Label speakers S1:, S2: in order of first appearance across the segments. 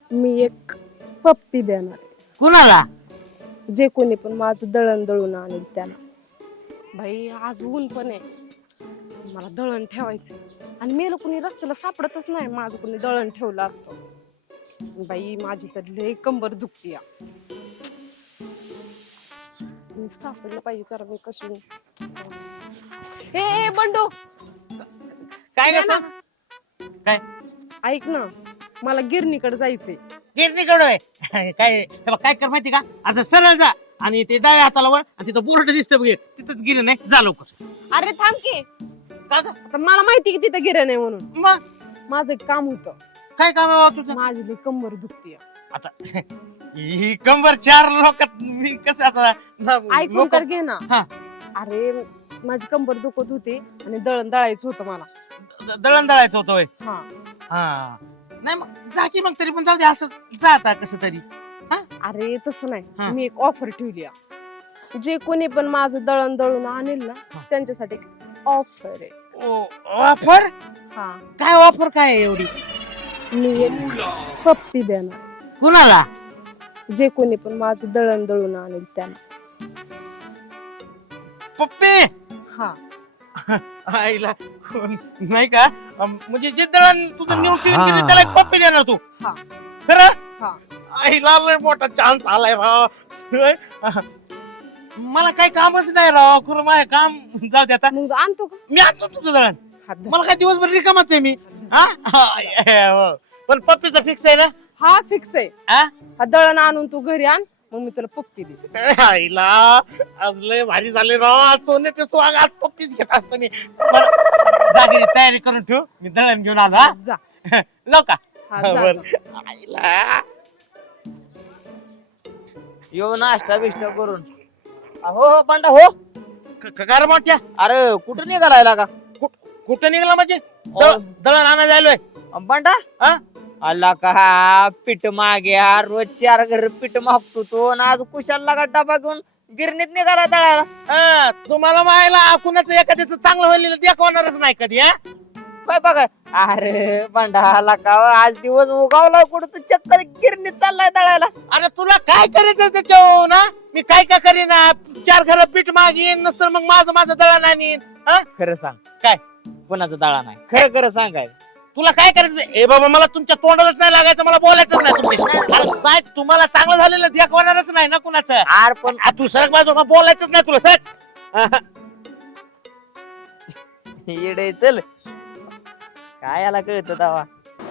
S1: मी एक पप्पी देणार आहे.
S2: कुणाला?
S1: जे कोणी पण माझं दळण दळून आणेल त्याला. भाई आज ऊन पण आहे, मला दळण ठेवायचं आणि मेलं कुणी रस्त्याला सापडतच नाही माझं कुणी दळण ठेवलं असतं. बाई माझी तर लय कंबर दुखती या. मी सापडलं पाहिजे तर मी कशी. हे बंडू
S2: काय
S1: द्या
S2: कसं? काय
S1: ऐक ना, मला गिरणीकडे जायचंय.
S2: गिरणीकडे आहे. काय हे बघ, काय कर माहिती का, असं सरळ जा आणि ते डाव्या हाताला वळ आणि तिथं बोर्ड दिसतं बघ, तिथंच गिरण नाही, जा लवकर.
S1: अरे थांब की,
S2: का ग?
S1: आता मला माहिती की तिथं गिरण आहे म्हणून.
S2: मग
S1: माझं एक काम होतं,
S2: काय काम आहे बाबा तुझं?
S1: माझी लई कंबर दुखती.
S2: आता ही कंबर चार लोकात मी कसं आता
S1: ऐकून
S2: लोक
S1: तर घे ना.
S2: हा.
S1: अरे माझी कंबर दुखत होती आणि दळण दळायचं होतं मला.
S2: दळण दळायचं होतं होय.
S1: हा
S2: हा नाही मग जा की, मग तरी पण जाऊ दे, असं जा आता कसं तरी.
S1: अरे तसं
S2: हा.
S1: नाही, मी एक ऑफर ठेवली आहे. जे कोणी पण माझं दळण दळून आणेल ना
S2: हा.
S1: त्यांच्यासाठी ऑफर आहे.
S2: ऑफर?
S1: हा,
S2: काय ऑफर काय आहे एवढी?
S1: मी एक पप्पी देणार.
S2: कुणाला?
S1: जे कोणी पण माझं दळण दळून आणेल त्याला.
S2: पप्पी?
S1: हा,
S2: आईला नाही का, म्हणजे जे दळण तुझं नेऊन ठेवून गेली त्याला एक पप्पी देणार तू?
S1: हा.
S2: खरं?
S1: हा.
S2: आईला लय मोठा चान्स आलाय राव. मला काही कामच नाही राव, खरं माझं काम जाऊ दे आता.
S1: मग आणतो का?
S2: मी आणतो तुझं दळण,
S1: हात धर.
S2: मला काय दिवसभर रिकामाच आहे मी. हा? हो. पण पप्पीचं फिक्स आहे ना?
S1: हा फिक्स आहे.
S2: हा?
S1: हा दळण आणून तू घरी आण, मग मी तुला पप्पी देते.
S2: आईला आज लय भारी झाले राव, आज सोने ते स्वाग, आज पप्पीच घेत असतो मी. बरं, जागी तयारी करून ठेव, मी दळण घेऊन आलो. हा?
S1: जा.
S2: जाऊ का?
S1: हा, जा,
S2: बरं.
S1: जा.
S2: आईला
S3: येऊ नाश्ता बिष्टा करून. हो हो पंडा हो.
S2: काय रे मोठ्या,
S3: अरे कुठं निघालायला का?
S2: कुठं निघाला म्हणजे? दळण आणायला आलोय.
S3: पंडा
S2: हा?
S3: अल्ला का पीठ माग्या, रोज 4 घर पीठ मागतो तो आणि आज कुशाल लागा डबा घेऊन गिरणीत निघाला दळायला.
S2: हा, तुम्हाला मायला कुणाचं एखाद्याचं चांगलं व्हायला दाखवणारच नाही कधी. हा?
S3: काय बघा, अरे पंडा आला का आज दिवस उगावला, कुठं तू चक्कर गिरणीत चाललाय दळायला.
S2: अरे तुला काय करायचं त्याच्यावर ना? मी काय काय करीन, 4 घर पीठ मागीन, नसतं मग माझं दळण आणीन. हा?
S3: खरं सांग,
S2: काय?
S3: कोणाचा दळा नाही, खरं खरं सांगाय.
S2: तुला काय करायचं? ए बाबा, मला तुमच्या तोंडालाच नाही लागायचं, मला बोलायचंच नाही तुमच्याशी. अरे काय, तुम्हाला चांगलं झालेलं दाखवणारच नाही ना कुणाचं.
S3: आर पण
S2: तू सरक बाजू, बोलायचंच नाही तुला, सर.
S3: येडे चल, काय याला कळत दावा.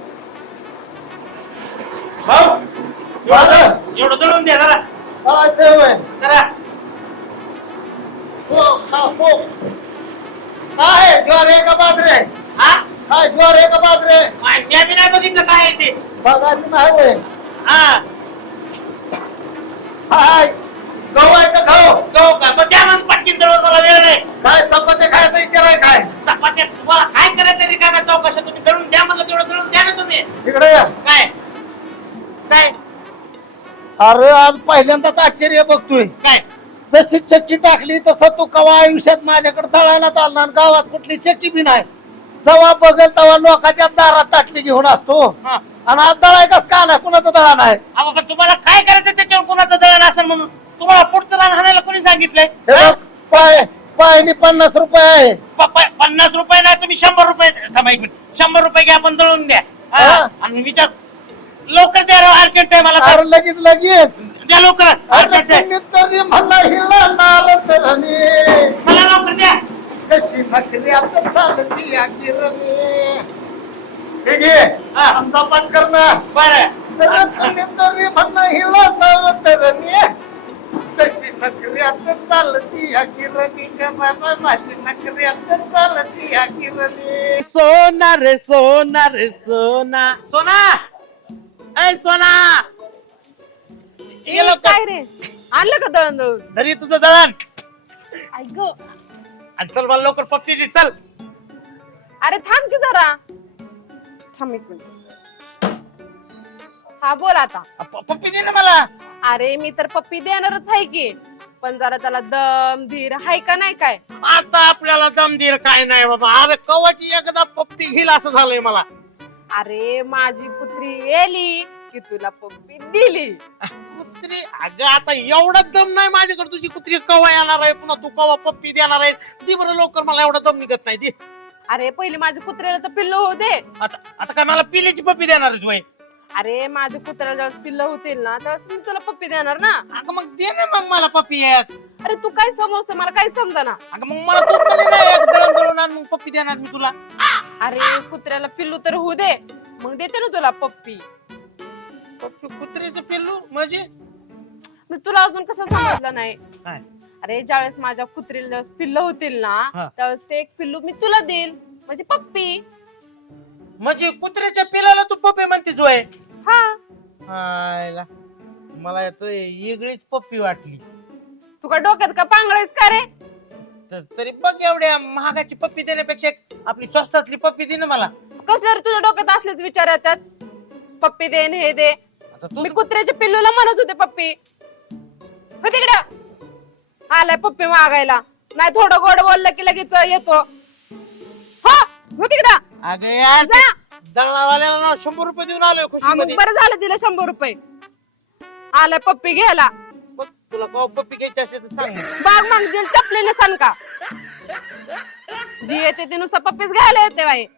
S2: एवढं दळून द्या जरा. जरा.
S4: काय ज्वार आहे का बाजरे?
S2: हा?
S4: काय ज्वार आहे का बाजरे?
S2: मी बी नाही बघितलं काय आहे ते.
S4: बघायचं नाही होय.
S2: हा,
S4: हाय गहू आहे का गहू?
S2: तो का? मग द्या मग पटकीन दळून, मला वेळ नाही.
S4: काय चपात्या खायचा विचार आहे काय?
S2: चपात्या तुम्हाला काय करायचं रिकाम्या चौकशा? तुम्ही दळून द्या म्हणलं तेवढं दळून द्या ना तुम्ही.
S4: इकडे या.
S2: काय काय
S4: अरे आज पहिल्यांदाच आश्चर्य बघतोय.
S2: काय?
S4: जशी चक्की टाकली तसं तू कवा आयुष्यात माझ्याकडे दळायला चालणार. गावात कुठली चक्की बी नाही. जेव्हा बघेल तेव्हा लोकांच्या दारात ताटली घेऊन असतो.
S2: हा.
S4: आणि आज दळाय कस का आला? कुणाचं दळा नाही?
S2: अहो, पण तुम्हाला काय करायचं त्याच्यावर? कोणाचं दळण असेल म्हणून तुम्हाला पुढचं रान हाणायला कोणी सांगितलंय?
S4: हे बघ, पायनी 50 रुपये आहे.
S2: 50 रुपये नाही, तुम्ही 100 रुपये. थांबा एक मिनिट, 100 रुपये घ्या, आपण दळून द्या. हा.
S4: हा.
S2: आणि विचार लवकर द्या राव, अर्जंट आहे मला.
S4: अरे लगेच
S2: द्या लवकर, अर्जंट आहे.
S4: तुम्ही तरी म्हणला हिला नारदराणी,
S2: चला लवकर द्या.
S4: कशी नकऱ्यात चालती या गिरणी. हे घे,
S2: हा.
S4: आमचा पाठ कर ना.
S2: बरं.
S4: तर तुम्ही तरी म्हणला हिला नारदराणी, कशी नकऱ्यात चालती या गिरणी. ग बाबा, माझी नकऱ्यात चालती या गिरणी.
S2: सोना रे सोना रे सोना. सोना, ऐ सोना, ये लवकर.
S1: काय रे, आणलं का दळण दळून?
S2: धरी तुझं दळण.
S1: ऐक,
S2: आणि चल मला लवकर पप्पी दे, चल.
S1: अरे थांब की जरा, थांब एक मिनिट. हा बोल आता.
S2: पप्पी दे ना मला.
S1: अरे मी तर पप्पी देणारच आहे की, पण जरा त्याला दम धीर हाय का नाही काय?
S2: आता आपल्याला दमदीर काय नाही बाबा. अरे कवाची एकदा पप्पी घेईल असं झालंय मला.
S1: अरे माझी पुत्री येली की तुला पप्पी दिली.
S2: कुत्री अगं आता एवढा दम नाही माझ्याकडे. तुझी कुत्री कवा येणार आहे, पुन्हा तू कवा पप्पी देणार आहे? ती बरं लवकर, मला एवढा दम निघत नाही. ती
S1: अरे पहिले माझ्या कुत्र्याला तर पिल्ल होऊ दे.
S2: आता काय मला पिल्याची पप्पी देणार आहे वय?
S1: अरे माझ्या कुत्र्याला जेव्हा पिल्ल होतील ना तेव्हा मी तुला पप्पी देणार ना.
S2: अगं मग दे ना मग मला पप्पी एक.
S1: अरे तू काय समजतो मला काही समजा ना.
S2: अगं मग मला दूध पण दे ना एक, दळण दळून आण, मग पप्पी देणार मी तुला.
S1: अरे कुत्र्याला पिल्लू तर होऊ दे मग देते ना तुला पप्पी.
S2: पप्पी कुत्रीचं पिल्लू म्हणजे?
S1: मग तुला अजून कसं समजलं नाही?
S2: काय?
S1: अरे ज्यावेळेस माझ्या कुत्रीला ज्यावेळेस पिल्ल होतील
S2: हा.
S1: ना त्यावेळेस ते एक पिल्लू मी तुला देईल म्हणजे पप्पी.
S2: म्हणजे कुत्र्याच्या पिलाला तू पप्पी म्हणते जोय?
S1: हा.
S2: हायला, मला तर वेगळीच पप्पी वाटली.
S1: तू का डोक्यात का पांगळायस का रे?
S2: तरी बघ एवढ्या महागाची पप्पी देण्यापेक्षा आपली स्वस्तातली पप्पी दे ना मला.
S1: कसलं रे तुझ्या डोक्यात असलेच विचार येतात? पप्पी दे न हे दे.
S2: आता तू
S1: मी कुत्र्याच्या पिल्लूला म्हणत होते पप्पी. हो तिकडं आलाय पप्पी मागायला. नाही थोडं गोड बोललं की लगेच येतो. हो तिकडं.
S2: अगं यार,
S1: जा.
S2: दळणावाल्याला ना 100 रुपये देऊन आलोय
S1: हा,
S2: खुशी
S1: मग
S2: मध्ये.
S1: बरं झालं दिलं 100 रुपये. आलाय पप्पी घ्यायला.
S2: बघ तुला कवा पप्पी घ्यायची असेल तर सांग.
S1: बाग मग दिल चपलेने सांग का जी येते ते नुसतं पप्पीच घ्यायला येते बाई.